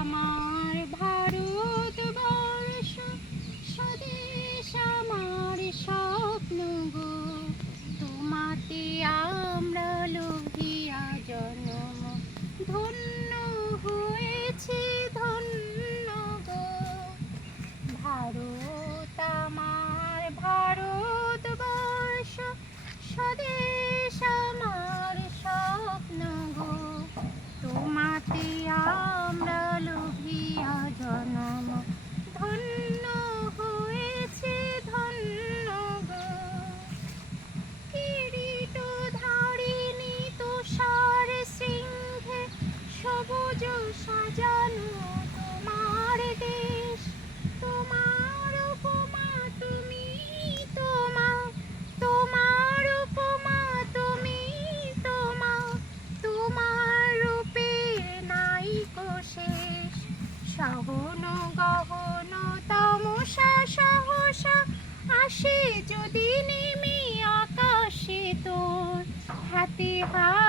আমার ভারতবর্ষ, স্বদেশ আমার স্বপ্ন গো। তোমাতে আমরা লোভিয়া জন্ম, ধন্য হয়েছি ধন্য গো। ভারত আমার ভারতবর্ষ, স্বদেশ আমার স্বপ্ন গো। তোমাতে আমরা লোভিয়া জন্ম, ধন্য হয়েছে ধন্য গো। কিরীটধারিণী তুষার সিংহে সবুজ সাজানো তোমার দেশ। তোমার উপমা তুমি, তোমার উপমা তুমি, তোমার রূপের নাইকো শেষ। সহন গহন তমসা সহসা আসে যদি নেমে আকাশে তোর হাতে হাত